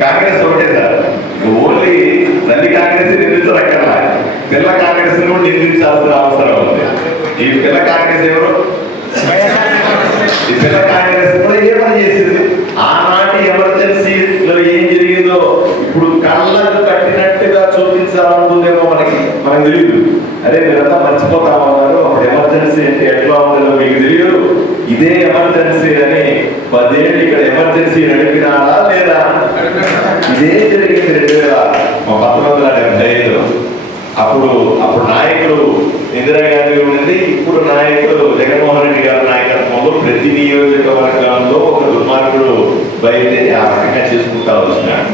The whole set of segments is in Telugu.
కాంగ్రెస్ ఒకటే సార్. ఓన్లీ తల్లి కాంగ్రెస్ నిందించరక్కర్లా పిల్ల కాంగ్రెస్ను నిందించాల్సిన అవసరం ఉంది. ఈ పిల్ల కాంగ్రెస్ ఎవరు? ఈ పిల్ల కాంగ్రెస్ కూడా ఏమని పని చేసింది? ఆనాటి ఎమర్జెన్సీలో ఏం జరిగిందో ఇప్పుడు కళ్ళకు కట్టినట్టుగా చూపించాలనుకుందేమో మనకి మనకు తెలియదు అదే మీరంతా మర్చిపోతామో? ఎమర్జెన్సీ అంటే ఎట్లా ఉందో మీకు తెలియదు. ఇదే ఎమర్జెన్సీ అని పదేళ్ళు ఇక్కడ ఎమర్జెన్సీ నడిపినారా లేదా? ఇదే జరిగింది రెండు వేల పంతొమ్మిది వందల డెబ్బై ఐదులో అప్పుడు అప్పుడు నాయకులు ఇందిరాగాంధీ ఉండింది. ఇప్పుడు నాయకులు జగన్మోహన్ రెడ్డి గారి నాయకత్వంలో ప్రతి నియోజకవర్గంలో ఒక దుర్మార్గుడు బయలుదేరి ఆ రకంగా చేసుకుంటా వచ్చినాడు.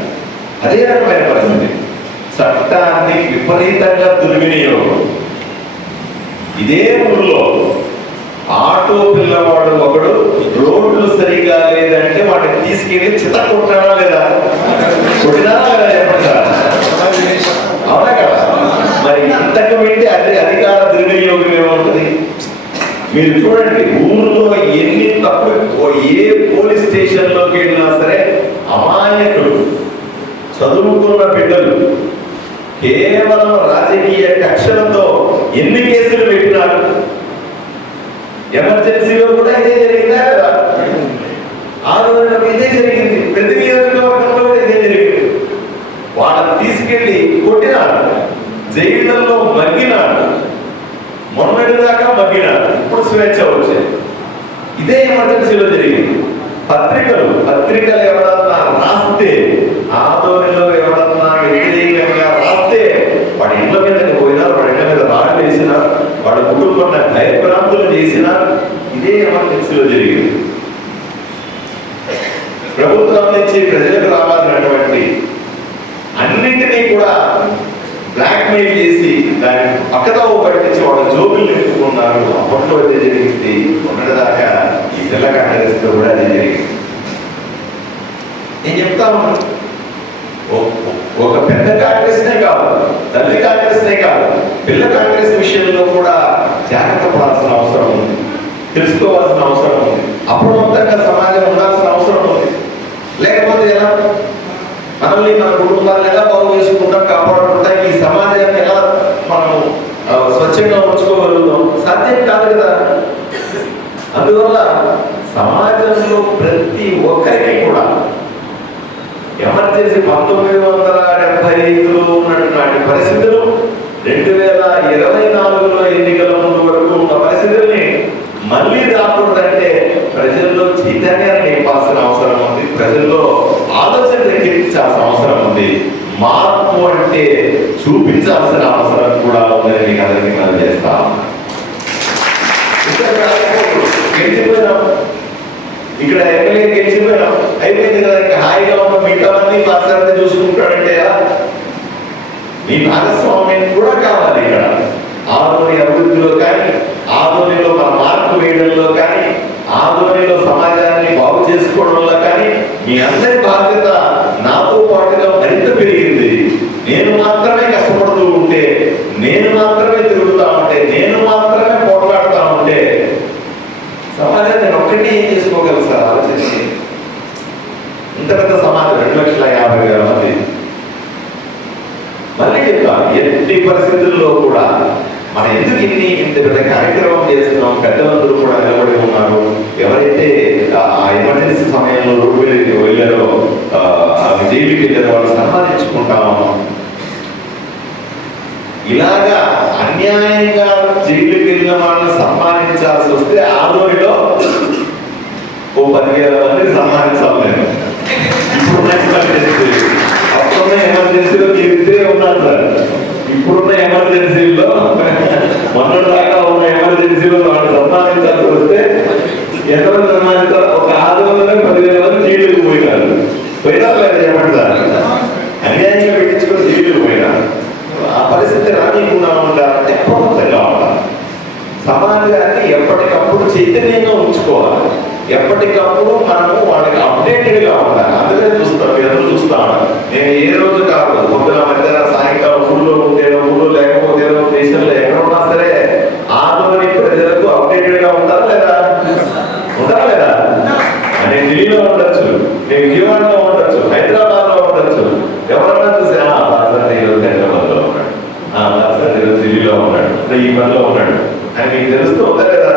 అదే రకమైన పరిస్థితి. చట్టాన్ని విపరీతంగా దుర్వినియోగం. ఇదే ఊళ్ళో ఆటో పిల్లవాడు ఒకడు రోడ్లు సరిగా లేదంటే వాటిని తీసుకెళ్ళి చిత కొట్టాడా లేదా? కొట్టినా లేదా అవునా కదా? మరి ఇంతకు వెంటి అది అధికార దుర్వినియోగం ఏముంటుంది? మీరు చూడండి ఊర్లో ఎన్ని తప్పు ఏ పోలీస్ స్టేషన్లోకి వెళ్ళినా సరే అమాయకులు చదువుకున్న బిడ్డలు కేవలం రాజకీయ కక్షలతో ఎన్ని కేసులు పెట్టినారు? ఎమర్జెన్సీలో కూడా ఇదే జరిగిందా కదా ఇదే జరిగింది. ప్రతి నియోజకవర్గంలో కూడా ఇదే జరిగింది. వాళ్ళని తీసుకెళ్ళి కొట్టినాడు జైళ్ళలో మగ్గినాడు మొన్నటి దాకా మగ్గినాడు ఇప్పుడు స్వేచ్ఛ వచ్చాయి ఇదే ఎమర్జెన్సీలో జరిగింది. పత్రికలు పత్రికలు ఎవరన్నా రాస్తే ఆదోనిలో ఎవరన్నా వ్యతిరేకంగా రాస్తే వాడి ఇళ్ళ మీదకి పోయినా వాడి ఇళ్ళ మీద రాళ్ళు వాళ్ళ వాడు కుటుంబం భయభ్రాంతులు చేసిన ఇదే ఎమర్జెన్సీలో జరిగింది. ప్రభుత్వం నుంచి ప్రజలకు రావాల్సినటువంటి అన్నింటినీ కూడా బ్లాక్మెయిల్ చేసి దాన్ని పక్కదావు పట్టించి వాళ్ళ జోబులు నింపుకున్నారు. అప్పట్లో అయితే జరిగింది. మొన్నటిదాకా ఈ పిల్ల కాంగ్రెస్లో కూడా అది జరిగింది. నేను చెప్తా ఉన్నాను. ఒక పెద్ద కాంగ్రెస్నే కాదు తల్లి కాంగ్రెస్నే కాదు పిల్ల కాంగ్రెస్ విషయంలో కూడా జాగ్రత్త పడాల్సిన అవసరం ఉంది తెలుసుకోవాల్సిన అవసరం ఉంది అప్రమత్తంగా సమాజం ఉండాల్సిన అవసరం ఉంది. లేకపోతే ఎలా? మనల్ని మన కుటుంబాలను ఎలా బాగు చేసుకుంటాం కాపాడుకుంటాం ఈ సమాజాన్ని ఎలా మనం స్వచ్ఛంగా ఉంచుకోగలుగుతాం? సాధ్యం కాదు కదా. అందువల్ల సమాజంలో ప్రతి ఒక్కరికి కూడా ఎమర్జెన్సీ పంతొమ్మిది వందల పరిస్థితులు రెండు వేల ఇరవై నాలుగులో ఎన్నికల ముందు వరకు ఉన్న పరిస్థితుల్ని మళ్ళీ రాకూడదంటే ప్రజల్లో చైతన్యాన్ని నింపాల్సిన అవసరం ఉంది. ప్రజల్లో ఆలోచన రేకెత్తించాల్సిన అవసరం ఉంది. మార్పు అంటే చూపించాల్సిన అవసరం కూడా ఉందని మీకు అందరికీ మనం చేస్తా ఇక్కడ గెలిచిపోయినాం. ఇక్కడ ఎమ్మెల్యే గెలిచిపోయినాం. అయిపోయింది కదా హాయిగా ఉన్న. మిగతా మంది పాత్రని చూసుకుంటాడంటే మీ భాగస్వామ్యం కూడా కావాలి ఇక్కడ. ఆదోని అభివృద్ధిలో కానీ ఆదోనిలో మన మార్పు వేయడంలో కానీ ఆదోనిలో సమాజాన్ని బాగు చేసుకోవడంలో కానీ మీ అందరి బాధ్యత నాతో పాటు మరింత పెరిగింది నేను మాత్రమే కష్టపడుతూ ఉంటే నేను మాత్రమే తిరుగుతా ఉంటే నేను మాత్రమే పోట్లాడుతూ ఉంటే సమాజాన్ని నేను ఒక్కటి ఏం చేసుకోగలను సార్ ఆలోచించి ఇంత పెద్ద సమాజం రెండు లక్షల యాభై వేల మంది మళ్ళీ చెప్తాను ఎట్టి పరిస్థితుల్లో కూడా మనం ఎందుకు ఇన్ని ఇంత పెద్ద కార్యక్రమం చేస్తున్నాం? పెద్దలందరూ కూడా నిలబడి ఉన్నారు. ఎవరైతే ఆ ఎమర్జెన్సీ సమయంలో రోడ్డు వెళ్ళారో ఆ, జైలుకి వెళ్ళారో వాళ్ళు సన్మానించుకుంటాము ఇలాగా అన్యాయంగా జైలుకి వెళ్ళిన వాళ్ళని సన్మానించాల్సి వస్తే ఆదోనిలో ఓ పదివేల మంది సన్మానించాలి నేను. ఇప్పుడున్న ఎమర్జెన్సీ అప్పుడున్న ఎమర్జెన్సీలో మీరు ఇద్దరే ఉన్నారు సార్ ఇప్పుడున్న ఎమర్జెన్సీలో మొన్నటి దాకా ఉన్న ఎమర్జెన్సీలో వాళ్ళు సంపాదించాల్సి వస్తే ఎంతమంది సన్మానిస్తారు ఒక ఆరు వందల పదివేల మంది జైలుకు పోయినారు. ఊళ్ళో ఉంటేనో ఊళ్ళో లేకపోతేనో దేశంలో ఎక్కడ ఉన్నా సరే ఆటోని ప్రజలకు అప్డేటెడ్గా ఉంటారా లేదా? ఉండాలి లేదా? నేను ఢిల్లీలో ఉండొచ్చు నేను విజయవాడలో ఉండొచ్చు హైదరాబాద్లో ఉండొచ్చు. ఎవరన్నా చూసే ఆ బాసార్ ఈరోజు హైదరాబాద్లో ఉన్నాడు. ఆ ఢిల్లీలో ఉన్నాడు. ఈ పనిలో ఉన్నాడు. అని మీకు తెలుస్తూ ఉందా లేదా?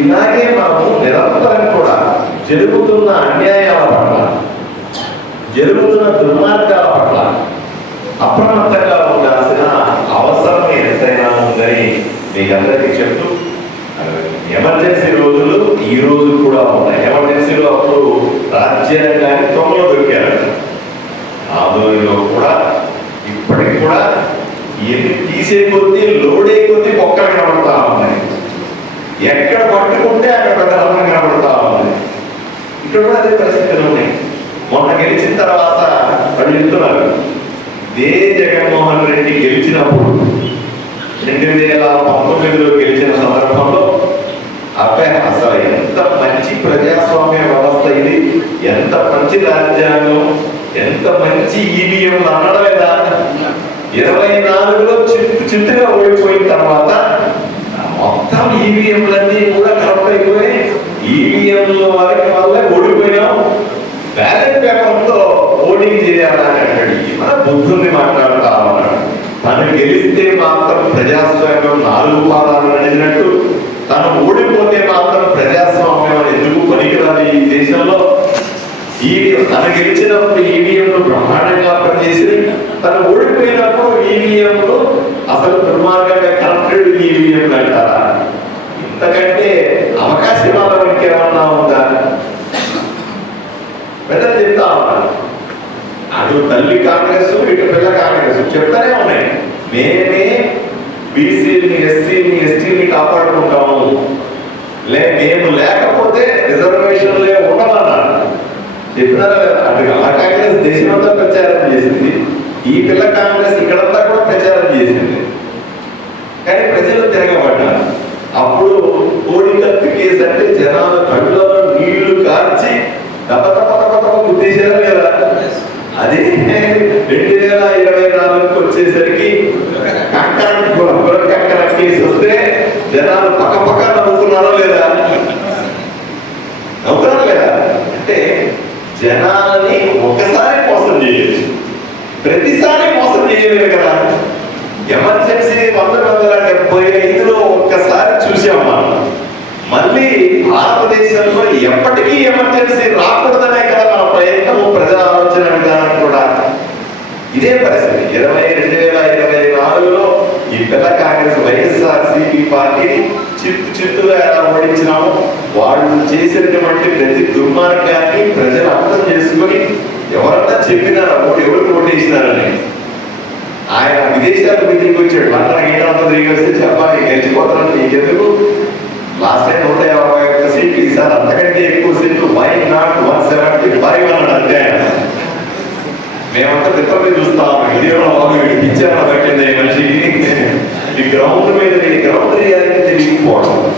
ఇలాగే మనము నిరంతరం కూడా తెలుగు చెప్తూ ఎమర్జెన్సీ రోజులు ఈ రోజు కూడా ఉన్నాయి. ఎమర్జెన్సీలో అప్పుడు రాజ్యాంగాన్ని తొంగలో దొరికారు. ఆందోళనలో కూడా ఇప్పటికి కూడా ఎన్ని తీసే కొద్దీ లోడే కొద్దీ మొక్కలు కనబడతా ఉన్నాయి. ఎక్కడ పట్టుకుంటే అక్కడ పెద్ద రథం కనబడతా ఉంది. ఇక్కడ కూడా అదే పరిస్థితులు ఉన్నాయి. మొన్న గెలిచిన తర్వాత వాళ్ళు చెప్తున్నారు ఇదే జగన్మోహన్ రెడ్డి గెలిచినప్పుడు రెండు వేల పంతొమ్మిదిలో గెలిచిన సందర్భంలో అబ్బాయి అసలు ఎంత మంచి ప్రజాస్వామ్య వ్యవస్థ ఇది? ఎంత మంచి రాజ్యాంగం? ఎంత మంచి ఈవీఎం అనడమేదా ఇరవై నాలుగులో చిత్తు చిత్తుగా ఓడిపోయిన తర్వాత మొత్తం ఈవీఎంలన్నీ కూడా కరెక్ట్ అయిపోయి ఈవీఎంల వారికి వల్ల ఓడిపోయినాం. బ్యాలెట్ పేపర్తో ఓటింగ్ చేయాలని అంటాడు మన బుద్ధుల్ని మాట్లాడు. తను గెలిస్తే మాత్రం ప్రజాస్వామ్యం నాలుగు పాదాలు నడిచినట్టు తను ఓడిపోతే మాత్రం ప్రజాస్వామ్యం ఎందుకు పనికిరాలి ఈ దేశంలో? ఈ తను గెలిచినప్పుడు ఈవీఎంలు బ్రహ్మాండంగా పనిచేసి తను ఓడిపోయినప్పుడు ఈవీఎంలు అసలు దుర్మార్గంగా కరెక్టెడ్ ఈవీఎంలు అంటారా? ఇంతకంటే అవకాశవాదం ఇంకేమన్నా ఉందా? పెద్దలు చెప్తా ఉన్నారు. అటు తల్లి కాంగ్రెస్ ఇటు పిల్ల కాంగ్రెస్. చెప్తానే ఉన్నాయి. మేమే బీసీని ఎస్సీని ఎస్టీని కాపాడుకుంటాము లే మేము లేకపోతే రిజర్వేషన్లే ఉండమన్నారు చెప్పినారా అటు ఆ కాంగ్రెస్ దేశమంతా ప్రచారం చేసింది. ఈ పిల్ల కాంగ్రెస్ ఇక్కడంతా కూడా ప్రచారం చేసింది. కానీ ప్రజలు తిరగబడ్డారు. అప్పుడు కోడి కత్తి కేసు అంటే జనాల కళ్ళలో నీళ్ళు కార్చి తప్ప తప్ప తప్ప తప్ప గుర్తించారా లేదా అది రెండు వేల ఇరవై నాలుగుకి వచ్చేసరికి కంకర గుర్ర కేసు వస్తే జనాలు పక్క పక్క నవ్వుతున్నారా లేదా? నవ్వుతున్నారా లేదా? అంటే జనాలని ఒకసారి మోసం చేయొచ్చు. ప్రతిసారి మోసం చేయలేదు కదా. ఎమర్జెన్సీ పంతొమ్మిది వందల డెబ్బై ఐదులో ఒక్కసారి చూసాం మనం. మళ్ళీ భారతదేశంలో ఎప్పటికీ ఎమర్జెన్సీ రాకూడదనే కదా మన ప్రయత్నము ప్రజల ఆలోచన విధానం. ఇదే పరిస్థితి. ఇరవై రెండు వేల ఇరవై నాలుగులో ఈ పిల్ల కాంగ్రెస్ వైఎస్ఆర్ సిపి పార్టీని చిత్తు చిత్తుగా ఎలా ఓడించినామో వాళ్ళు చేసినటువంటి ప్రతి దుర్మార్గాన్ని ప్రజలు అర్థం చేసుకొని ఎవరన్నా చెప్పినారా ఓటు ఎవరు ఓటేసినారని ఆయన విదేశాలకు తిరిగి వచ్చాడు. లండన్ ఈయనంతా తిరిగి వస్తే చెప్పాలి. గెలిచిపోతారని నీకెందుకు? లాస్ట్ టైం నూట యాభై ఒక్క సీట్లు ఈసారి అంతకంటే ఎక్కువ సీట్లు why not one seventy five అన్నాడు అంతే ఆయన. మేమంతా తిప్పమే చూస్తాం. ఇది కూడా బాగా ఇచ్చారు పెట్టింది మనిషి. ఈ గ్రౌండ్ మీద ఈ గ్రౌండ్ రియాలిటీ తెలియకపోవడం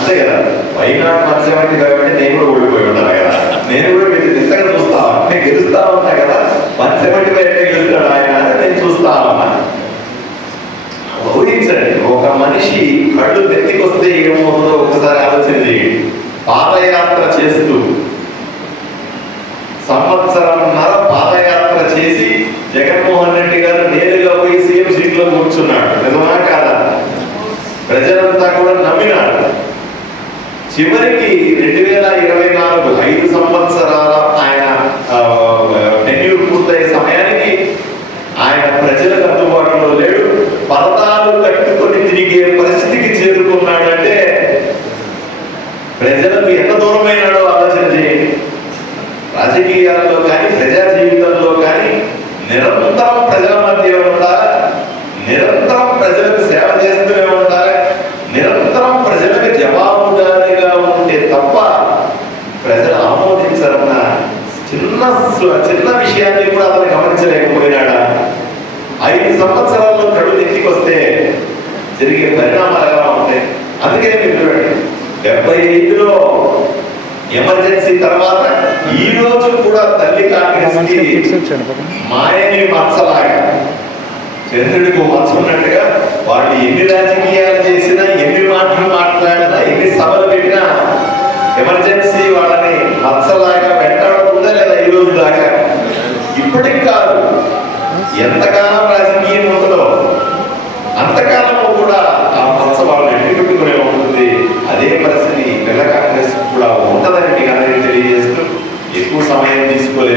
అంతే కదా? పైన నాట్ కాబట్టి నేను కూడా ఓడిపోయి ఉంటాను కదా. నేను కూడా మీరు ఇంతగా చూస్తా. నేను గెలుస్తా ఉన్నా కదా. వన్ సెవెంటీ గెలుస్తాడు ఆయన నేను చూస్తా ఉన్నా ఊహించండి ఒక మనిషి కళ్ళు నెత్తికొస్తే ఏమవుతుందో ఒకసారి ఆలోచన చేయండి. పాదయాత్ర చేస్తూ సంవత్సరం నర చేసి జగన్మోహన్ రెడ్డి గారు నేరుగా పోయి సీఎం సీట్లో కూర్చున్నాడు. నిజమా కాదా? ప్రజలంతా కూడా నమ్మినాడు చివరికి రెండు వేల ఇరవై నాలుగు ఐదు సంవత్సరాలు ఆయన టెన్యూర్ పూర్తయ్యే సమయానికి ఆయన ప్రజలకు అందుబాటులో లేడు పర్దాలు కట్టుకొని తిరిగే పరిస్థితికి చేరుకున్నాడంటే ప్రజలకు ఎంత దూరమైనాడో ఆలోచన చేయండి రాజకీయాల్లో కానీ ప్రజా జీవితంలో కానీ నిరంతరం ప్రజల మధ్య ఉండాలి నిరంతరం ప్రజలకు సేవ చేస్తూనే ఉండాలి. నిరంతరం ప్రజలకు జవాబుదారీగా ఉంటే తప్ప ప్రజలు ఆమోదించరన్న చిన్న చిన్న విషయాన్ని కూడా అతను గమనించలేకపోయినాడా? ఐదు సంవత్సరాల్లో కడు నెత్తికి వస్తే జరిగే పరిణామాలు ఎలా ఉంటాయి? అందుకే మీరు చూడండి. డెబ్బై ఐదులో ఎమర్జెన్సీ తర్వాత ఈ రోజు కూడా తల్లి కాంగ్రెస్ మాయని మచ్చలాగా చంద్రుడికి మచ్చన్నట్టుగా వాడు ఎన్ని రాజకీయాలు చేసినా ఎన్ని మాటలు మాట్లాడినా ఎన్ని సభలు పెట్టినా ఎమర్జెన్సీ వాళ్ళని మచ్చలాగా వెంటాడుతుందా లేదా ఈ రోజు దాకా? ఇప్పటికి కాదు. ఎంతకాలం రాజకీయం ఉంటుందో అంతకాలము కూడా ఆ మచ్చ వాళ్ళు ఎండిపెట్టుకునే ఉంటుంది. అదే పరిస్థితి పిల్ల కాంగ్రెస్ కూడా ఉంటుందని మీకు అందరికీ తెలియజేస్తూ ఎక్కువ సమయం తీసుకోలేదు.